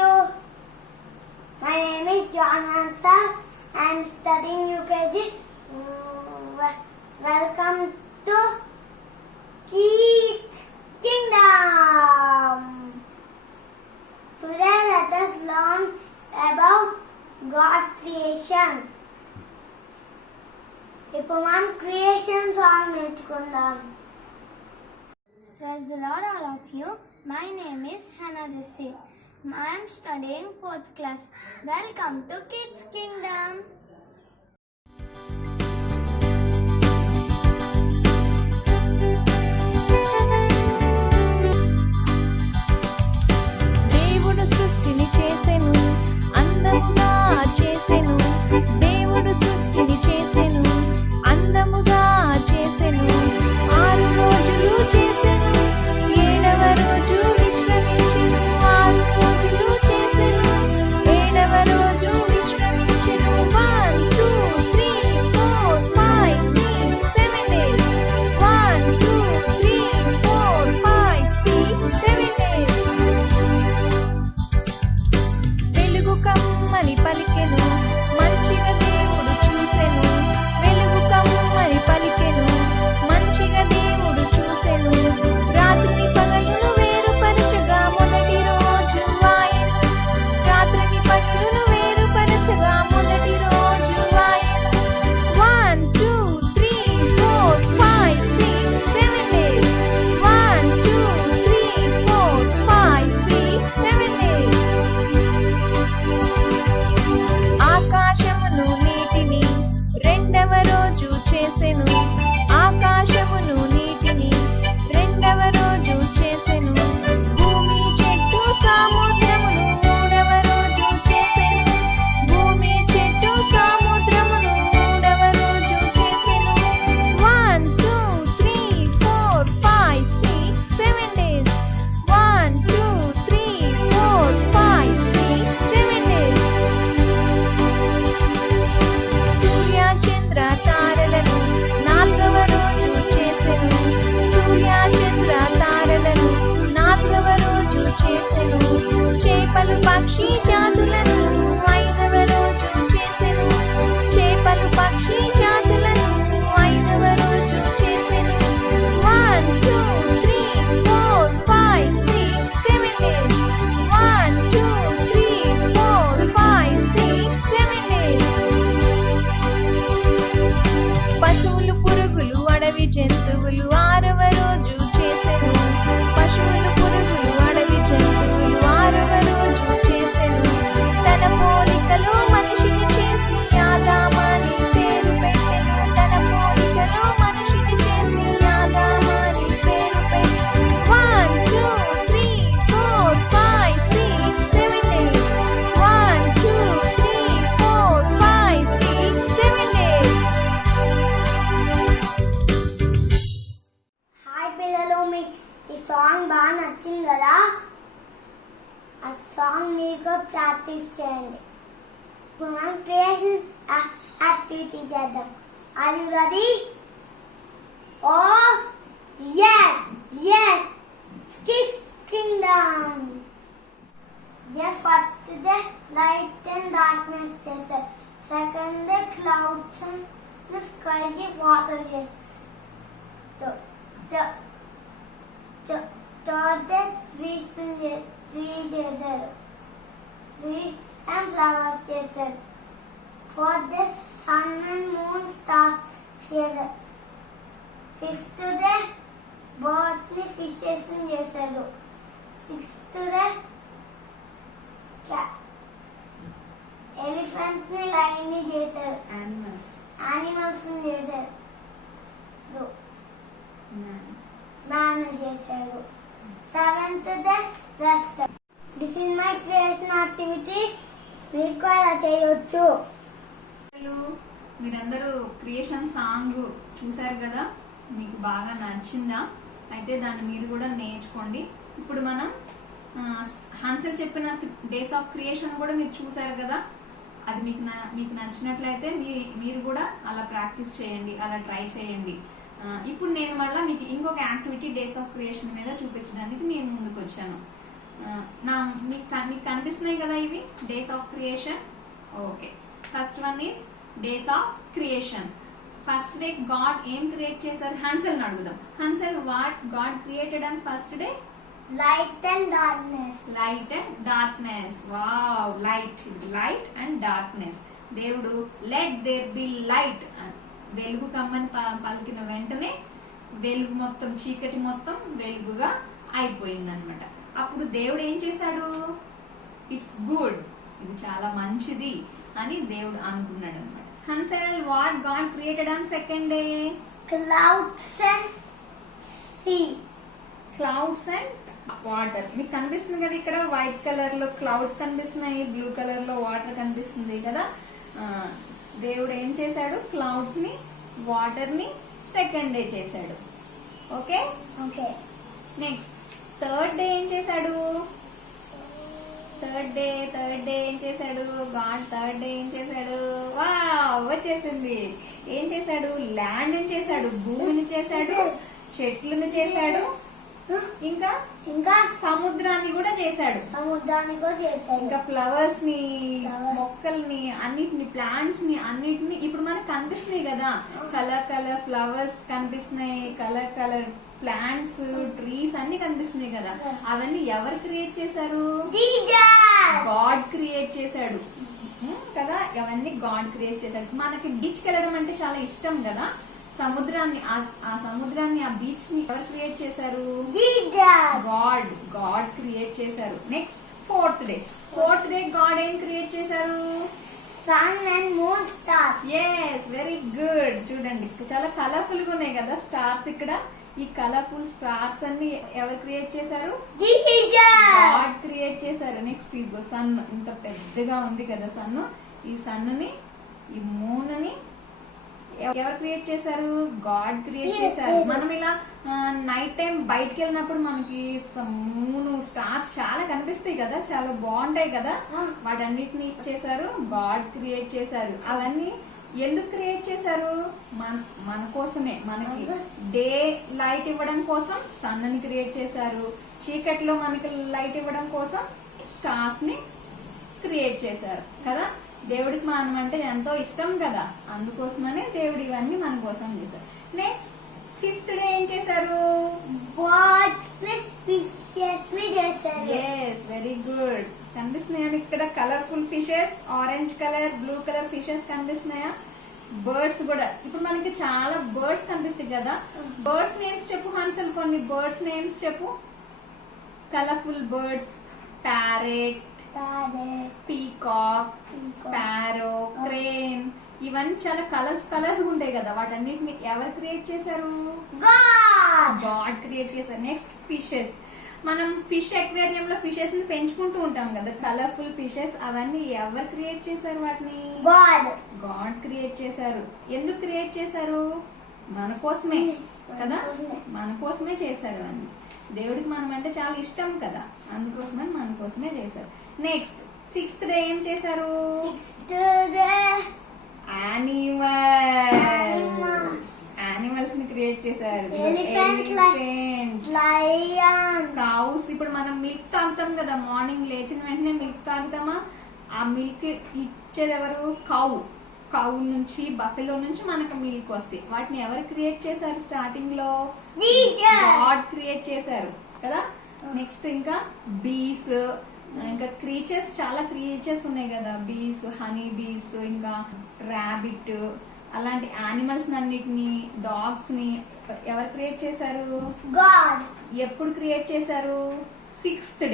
you? My name is John Hansa. I am studying UKG. Welcome to Kids Kingdom. Today let us learn about God's creation. ఇప్పుడు మనం creation song నేర్చుకుందాం. Praise the Lord, all of you. My name is Hannah Jessie. I am studying 4th class. Welcome to Kids Kingdom. దేవుడు సృష్టిని చేసెను, అందముగా చేసెను. దేవుడు సృష్టిని చేసెను, అందముగా చేసెను. 6 రోజులు చేసెను, 7వ రోజు విశ్రమించెను. 6 రోజులు చేసెను, 7వ రోజు విశ్రమించెను. 1 2 3 4 5 6 7 days. 1 2 3 4 5 6 7 days. వెలుగు కమ్మని పలికెను, మంచిగా దేవుడు చూసెను. వెలుగు కమ్మని పలికెను, మంచిగా దేవుడు చూసెను. రాత్రిని పగలును వేరుపరచగా మొదటి రోజు ఆయెను. రాత్రిని పగలును వేరుపరచగా మొదటి రోజు ఆయెను. 1 2 3 4 5 6 7 days. 1 2 3 4 5 6 7 days. ఆకాశమును నీటిని 2వ రోజు చేసెను. ఆకాశమును నీటిని 2వ రోజు చేసెను. భూమి చెట్టు సముద్రమును 3వ రోజు చేసెను. భూమి చెట్టు సముద్రమును 3వ రోజు చేసెను. 1 2 3 4 5 6 7 days. 1 2 3 4 5 6 7 days. సూర్య చంద్ర తారలను 4వ రోజు చేసెను. సూర్య చంద్ర తారలను 4వ రోజు చేసెను. చేపలు పక్షి జాతులను 5వ రోజు చేసెను. చేపలు పక్షి జాతులను 5వ రోజు చేసెను. 1 2 3 4 5 6 7 days. 1 2 3 4 5 6 7 days. పశువులు పురుగులు అడవి జంతువులు 6వ రోజు చేసెను. పశువులు పురుగులు అడవి జంతువులు 6వ రోజు చేసెను. తన పోలికలో మనిషిని చేసి ఆదామని పేరు పెట్టెను. తన పోలికలో మనిషిని చేసి ఆదామని పేరు పెట్టెను. 1 2 3 4 5 6 7 days. 1 2 3 4 5 6 7 days. హాయ్ పిల్లలు, మీకు ఈ సాంగ్ బాగా నచ్చింది కదా? ఆ సాంగ్ మీకు ప్రాక్టీస్ చేయండి. ఇప్పుడు మనం క్రియేషన్ యాక్టివిటీ చేద్దాం. Are you ready? Oh yes yes Kids Kingdom. First day light and darkness చేశారు. సెకండ్ డే క్లౌడ్స్ అండ్ స్కైకి వాటర్ చేశారు. థర్డ్ డే ట్రీ చేశారు. ట్రీ అండ్ ఫ్లవర్స్ చేశారు. Fourth day sun and moon stars చేశారు. Fifth day birds ని fishes చేశారు. Sixth day elephant ని lion ని చేశారు. యానిమల్స్ ని చేశారు. మ్యాన్ చేశారు. Seventh day rest. This is my creation activity. మీరు కూడా చేయొచ్చు. మీరందరూ క్రియేషన్ సాంగ్ చూశారు కదా, మీకు బాగా నచ్చిందా? అయితే దాన్ని మీరు కూడా నేర్చుకోండి. ఇప్పుడు మనం హన్సల్ చెప్పిన డేస్ ఆఫ్ క్రియేషన్ కూడా మీరు చూశారు కదా, అది మీకు నచ్చినట్లయితే మీరు కూడా అలా ప్రాక్టీస్ చేయండి, అలా ట్రై చేయండి. ఇప్పుడు నేను మళ్ళీ మీకు ఇంకొక యాక్టివిటీ డేస్ ఆఫ్ క్రియేషన్ మీద చూపించడానికి నేను ముందుకు వచ్చాను. మీకు కనిపిస్తున్నాయి కదా ఇవి days of creation. Okay, first one is days of creation. First day God ఏం క్రియేట్ చేశారు? హన్సెల్ అడుగుదాం. Hansel, what God created and first day? Light and darkness. Light and darkness. Wow, light and darkness. దేవుడు let there be light, వెలుగు కమ్మని పలికిన వెంటనే వెలుగు మొత్తం, చీకటి మొత్తం వెలుగుగా అయిపోయింది అనమాట. అప్పుడు దేవుడు ఏం చేశాడు? ఇట్స్ గుడ్, ఇది చాలా మంచిది అని దేవుడు అనుకున్నాడు అనమాట. Hansel, what God created on second day? Clouds and sea. Clouds and water. మీకు కనిపిస్తుంది కదా ఇక్కడ వైట్ కలర్ లో క్లౌడ్స్ కనిపిస్తున్నాయి, బ్లూ కలర్ లో వాటర్ కనిపిస్తుంది కదా. దేవుడు ఏం చేశాడు? క్లౌడ్స్ ని, వాటర్ ని సెకండ్ డే చేశాడు. Okay. Okay. Next third day ఏం చేశాడు? థర్డ్ డే ఏం చేశాడు? గాడ్ థర్డ్ డే ఏం చేశాడు? వావ్, వచ్చేసింది. ఏం చేశాడు? ల్యాండ్ చేశాడు, భూమిని చేశాడు, చెట్లను చేశాడు, ఇంకా సముద్రాన్ని కూడా చేశాడు. ఇంకా ఫ్లవర్స్ ని, మొక్కల్ని, అన్నిటిని, ప్లాంట్స్ ని, అన్నిటిని ఇప్పుడు మనకు కనిపిస్తున్నాయి కదా. కలర్ ఫ్లవర్స్ కనిపిస్తున్నాయి, కలర్ ప్లాంట్స్, ట్రీస్ అన్ని కనిపిస్తున్నాయి కదా. అవన్నీ ఎవరు క్రియేట్ చేశారు? గాడ్ క్రియేట్ చేశాడు కదా. అవన్నీ గాడ్ క్రియేట్ చేశాడు. మనకి బీచ్కి వెళ్ళడం అంటే చాలా ఇష్టం కదా. సముద్రాన్ని, ఆ సముద్రాన్ని, ఆ బీచ్ ని ఎవరు క్రియేట్ చేశారు? గాడ్ క్రియేట్ చేశారు. నెక్స్ట్ ఫోర్త్ డే గాడ్ ఏం క్రియేట్ చేశారు? Sun and moon, stars. yes, very good. చూడండి చాలా కలర్ఫుల్ గా ఉన్నాయి కదా స్టార్స్ ఇక్కడ. ఈ కలర్ఫుల్ స్టార్స్ అన్ని ఎవరు క్రియేట్ చేశారు? గాడ్ క్రియేట్ చేశారు. నెక్స్ట్ ఇదిగో సన్, ఇంత పెద్దగా ఉంది కదా సన్. ఈ సన్ ని, ఈ మూన్ ని ఎవరు క్రియేట్ చేశారు? గాడ్ క్రియేట్ చేశారు. మనం ఇలా నైట్ టైం బయటకు వెళ్ళినప్పుడు మనకి మూన్, స్టార్స్ చాలా కనిపిస్తాయి కదా, చాలా బాగుంటాయి కదా. వాటన్నిటిని చేశారు, గాడ్ క్రియేట్ చేశారు. అవన్నీ ఎందుకు క్రియేట్ చేశారు? మన కోసమే. మనకి డే లైట్ ఇవ్వడం కోసం సన్ ని క్రియేట్ చేశారు. చీకట్లో మనకి లైట్ ఇవ్వడం కోసం స్టార్స్ ని క్రియేట్ చేశారు కదా. దేవుడికి మనం అంటే ఎంతో ఇష్టం కదా, అందుకోసమనే దేవుడు ఇవన్నీ మన కోసం చేశారు. నెక్స్ట్ ఫిఫ్త్ డే ఏం చేశారు? yes, very good. కనిపిస్తున్నాయా ఇక్కడ colourful fishes? Orange colour, blue colour fishes కనిపిస్తున్నాయా? బర్డ్స్ కూడా. ఇప్పుడు మనకి చాలా బర్డ్స్ కనిపిస్తాయి కదా. బర్డ్స్ నేమ్స్ చెప్పు హన్సల్, కొన్ని బర్డ్స్ నేమ్స్ చెప్పు. Colourful birds: parrot, peacock, sparrow, crane. ఇవన్నీ చాలా కలర్స్ ఉంటాయి కదా. వాటన్నిటిని ఎవరు క్రియేట్ చేశారు? గాడ్ క్రియేట్ చేశారు. Next fishes. మనం ఫిష్ అక్వేరియం లో ఫిషెస్ ని పెంచుకుంటూ ఉంటాం కదా, కలర్ఫుల్ ఫిషెస్. అవన్నీ ఎవరు క్రియేట్ చేశారు? వాటిని గాడ్ క్రియేట్ చేశారు. ఎందుకు క్రియేట్ చేశారు? మన కోసమే కదా, మన కోసమే చేశారు అన్ని. దేవుడికి మనం అంటే చాలా ఇష్టం కదా, అందుకోసమని మన కోసమే చేశారు. నెక్స్ట్ సిక్స్త్ డే ఏం చేశారు? యానిమల్స్ ని క్రియేట్ చేశారు. కౌస్. ఇప్పుడు మనం మిల్క్ తాగుతాం కదా, మార్నింగ్ లేచిన వెంటనే మిల్క్ తాగుతామా? ఆ మిల్క్ ఇచ్చేది ఎవరు? కౌ నుంచి, బఫెలో నుంచి మనకు మిల్క్ వస్తాయి. వాటిని ఎవరు క్రియేట్ చేశారు? స్టార్టింగ్ లో గాడ్ క్రియేట్ చేశారు కదా. నెక్స్ట్ ఇంకా బీస్, ఇంకా క్రీచర్స్, చాలా క్రీచర్స్ ఉన్నాయి కదా. బీస్, హనీ బీస్, ఇంకా ర్యాబిట్, అలాంటి యానిమల్స్ అన్నిటిని, డాగ్స్ ని ఎవరు క్రియేట్ చేశారు? గాడ్. ఎప్పుడు క్రియేట్ చేశారు? సిక్స్త్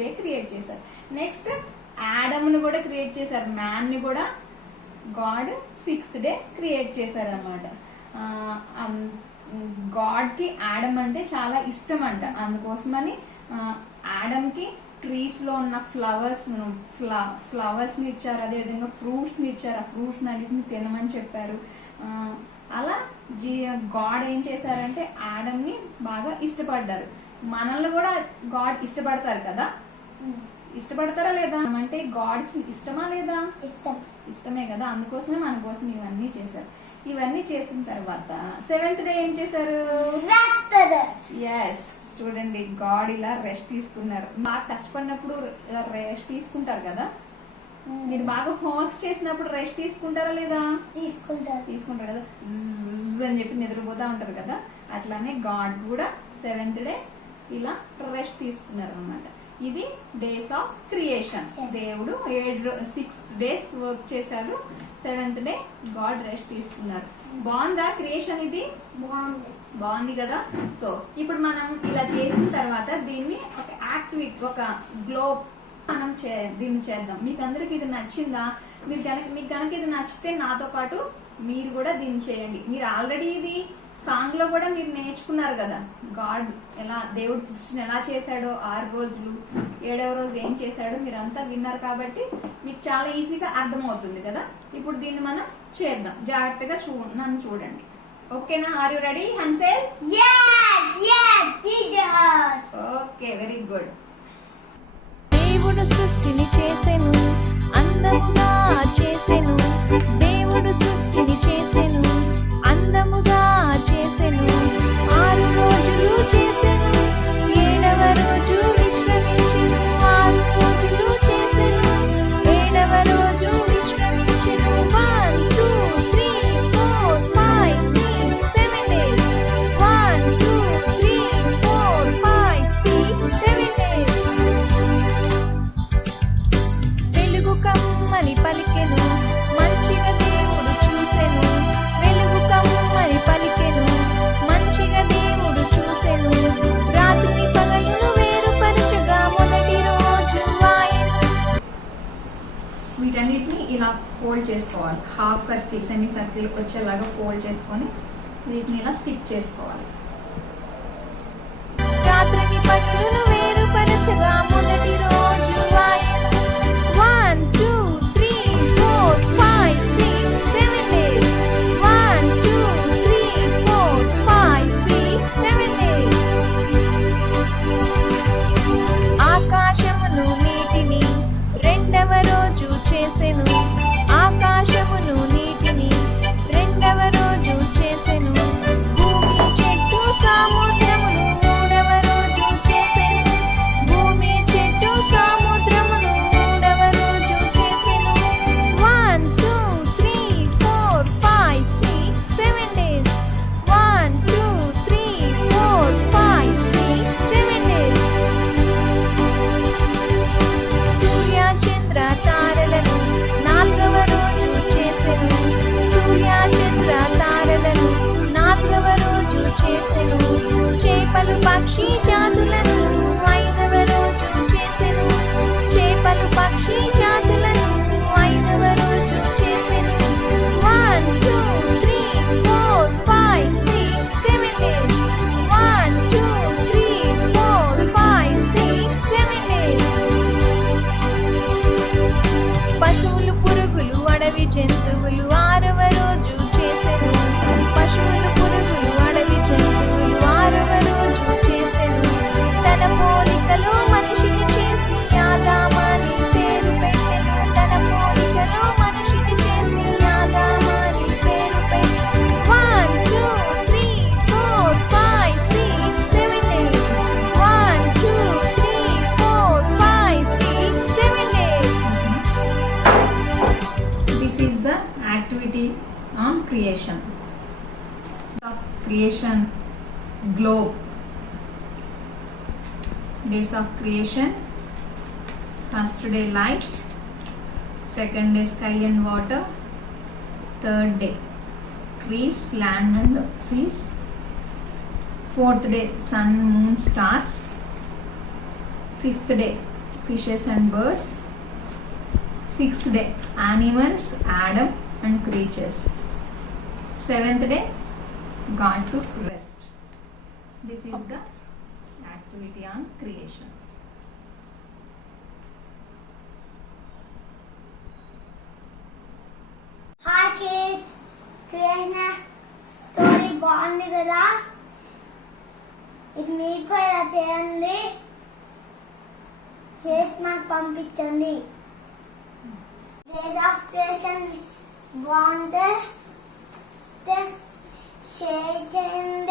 డే క్రియేట్ చేశారు. నెక్స్ట్ యాడమ్ ను కూడా క్రియేట్ చేశారు. మ్యాన్ ని కూడా గాడ్ సిక్స్త్ డే క్రియేట్ చేశారు అన్నమాట. గాడ్ కి యాడమ్ అంటే చాలా ఇష్టం అంట, అందుకోసమని యాడమ్ కి ట్రీస్ లో ఉన్న ఫ్లవర్స్ ని ఇచ్చారు, అదేవిధంగా ఫ్రూట్స్ ని ఇచ్చారు. ఆ ఫ్రూట్స్ అన్నిటిని తినమని చెప్పారు. అలా గాడ్ ఏం చేశారంటే యాడమ్ ని బాగా ఇష్టపడ్డారు. మనల్ని కూడా గాడ్ ఇష్టపడతారు కదా. ఇష్టపడతారా లేదా? అంటే గాడ్ కి ఇష్టమా లేదా? ఇష్టమే కదా, అందుకోసమే మన కోసం ఇవన్నీ చేశారు. ఇవన్నీ చేసిన తర్వాత సెవెంత్ డే ఏం చేశారు? రెస్ట్. yes, చూడండి గాడ్ ఇలా రెస్ట్ తీసుకున్నారు. బాగా కష్టపడినప్పుడు ఇలా రెస్ట్ తీసుకుంటారు కదా. మీరు బాగా హోంవర్క్స్ చేసినప్పుడు రెస్ట్ తీసుకుంటారా లేదా? తీసుకుంటారు కదా, జ్జ్ అని చెప్పి నిద్రపోతా ఉంటారు కదా. అట్లానే గాడ్ కూడా 7th డే ఇలా రెస్ట్ తీసుకున్నారు అన్నమాట. ఇది డేస్ ఆఫ్ క్రియేషన్. దేవుడు 6 days వర్క్ చేశారు, 7th డే గాడ్ రెస్ట్ తీసుకున్నారు. బాగుందా క్రియేషన్? ఇది బాగుంది కదా. సో ఇప్పుడు మనం ఇలా చేసిన తర్వాత దీన్ని ఒక యాక్టివిటీ, ఒక గ్లోబ్ మనం దీన్ని చేద్దాం. మీకు అందరికి ఇది నచ్చిందా? మీకు కనుక ఇది నచ్చితే నాతో పాటు మీరు కూడా దీన్ని చేయండి. మీరు ఆల్రెడీ ఇది సాంగ్ లో కూడా మీరు నేర్చుకున్నారు కదా, గాడ్ ఎలా దేవుడు సృష్టిని ఎలా చేశాడో, 6 రోజులు, 7వ రోజు ఏం చేశాడో మీరంతా విన్నారు కాబట్టి మీకు చాలా ఈజీగా అర్థమవుతుంది కదా. ఇప్పుడు దీన్ని మనం చేద్దాం. జాగ్రత్తగా నన్ను చూడండి. ఓకేనా? Are you ready Hansel? Okay, very good. దేవుడు సృష్టిని చేసెను, అందముగా చేసెను. దేవుడు సృష్టిని చేసెను, అందముగా చేసెను. 6 రోజులు చేసెను, 7వ రోజు విశ్రమించెను. 6 రోజులు చేసెను, 7వ రోజు విశ్రమించెను. 1 2 3 4 5 6 7 days. 1 2 3 4 5 6 7 days. వెలుగు కమ్మని పలికెను, మంచిగా దేవుడు చూసెను. వెలుగు కమ్మని పలికెను, మంచిగా దేవుడు చూసెను. రాత్రిని పగలును వేరుపరచగా మొదటి రోజు ఆయను. వీటన్నిటిని ఇలా ఫోల్డ్ చేసుకోవాలి. హాఫ్ సర్కిల్, సెమీ సర్కిల్ వచ్చేలాగా ఫోల్డ్ చేసుకొని వీటిని ఇలా స్టిక్ చేసుకోవాలి. రాత్రిని పగలును వేరుపరచగా మొదటి రోజు ఆయను. 1 2 3 4 5 6 7 days. 1 2 3 4 5 6 7 days. ఆకాశమును నీటిని 2వ రోజు చేసెను. ఆకాశమును నీటిని 2వ రోజు చేసెను. భూమి చెట్టు సముద్రమును 3వ రోజు చేసెను. భూమి చెట్టు సముద్రమును 3వ రోజు చేసెను. 1 2 3 4 5 6 7 days. 1 2 3 4 5 6 7 days. సూర్య చంద్ర తారలను 4వ రోజు చేసెను. సూర్య చంద్ర తారలను 4వ రోజు చేసెను. చేపలు పక్షి జాతులను 5వ రోజు చేసెను. చేపలు పక్షి జాతులను 5వ రోజు చేసెను. 1 2 3 4 5 6 7 days. 1 2 3 4 5 6 7 days. పశువులు పురుగులు అడవి జంతువులు 6వ రోజు చేసెను. పశువులు పురుగులు అడవి జంతువులు 6వ రోజు చేసెను. తన పోలికలో మనిషిని చేసి ఆదామని పేరు పెట్టెను. తన పోలికలో మనిషిని చేసి ఆదామని పేరు పెట్టెను. 1 2 3 4 5 6 7 days. 1 2 3 4 5 6 7 days. This is the activity on creation. Of creation globe. Days of creation. First day light, 2nd day sky and water, 3rd day trees, land and seas, 4th day sun, moon, stars, 5th day fishes and birds, 6th day animals, Adam and creatures, 7th day God took rest. This is the activity on creation. Hi kids, creation story బాగుంది కదా. ఇది మీకు ఇలా చేయండి, చేసి నాకు పంపించండి. Days of creation బాగుంటే షేర్ చేయండి.